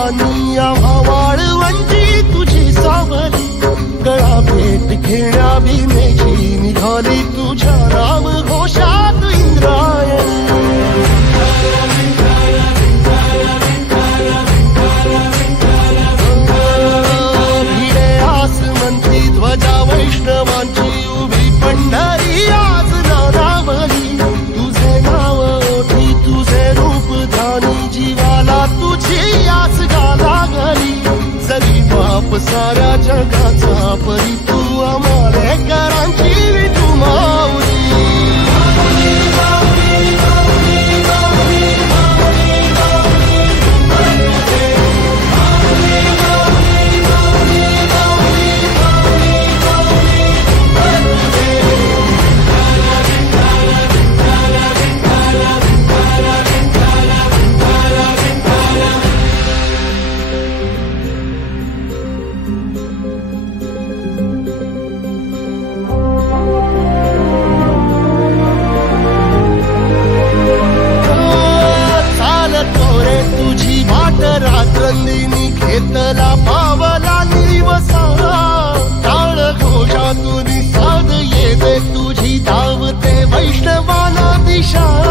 पावलांनी आम्हा वाळवंटी तुझी सावली, गळा भेट घेण्या भीमेची निघाली तुझ्या नाम घोषात इंद्रायणी. भिडे आसमंती ध्वजा वैष्णवांची उभी पंढरी आज नानावली, तुझे नाव ओठी तुझे रूप ध्यानी जीवाला तुझी आस लागली. जरी बाप साऱ्या जगाचा परी तू आमालेकरांची तू माऊली. रात्रंदिनी घेतला पावला निवसा, टाळ घोषातून साध येते तुझी धावते वैष्णवाला दिशा.